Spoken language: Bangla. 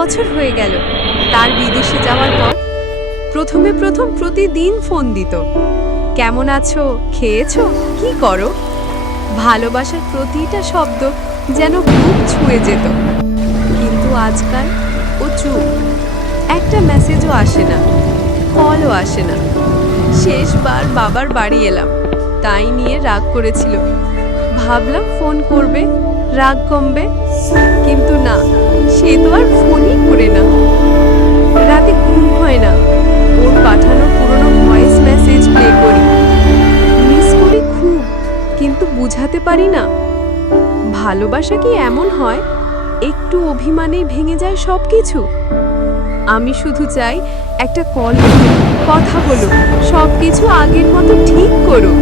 বছর হয়ে গেল তার বিদেশে যাওয়ার পর। প্রথম প্রতিদিন ফোন দিত, কেমন আছো, খেয়েছো, কি করো। ভালোবাসার প্রতিটা শব্দ যেন বুক ছুঁয়ে যেত। কিন্তু আজকাল ও চুপ, একটা মেসেজও আসে না, কলও আসে না। শেষবার বাবার বাড়ি এলাম, তাই নিয়ে রাগ করেছিল। ভাবলাম ফোন করবে, রাগ কমবে, কিন্তু না, সে তো আর ফোনই করে না। রাতে ঘুম হয় না, ওর পাঠানো পুরনো ভয়েস মেসেজ প্লে করি। মিস করি খুব, কিন্তু বুঝাতে পারি না। ভালোবাসা কি এমন হয়, একটু অভিমানেই ভেঙে যায় সব কিছু? আমি শুধু চাই একটা কল, কথা বলুক, সব কিছু আগের মতো ঠিক করুক।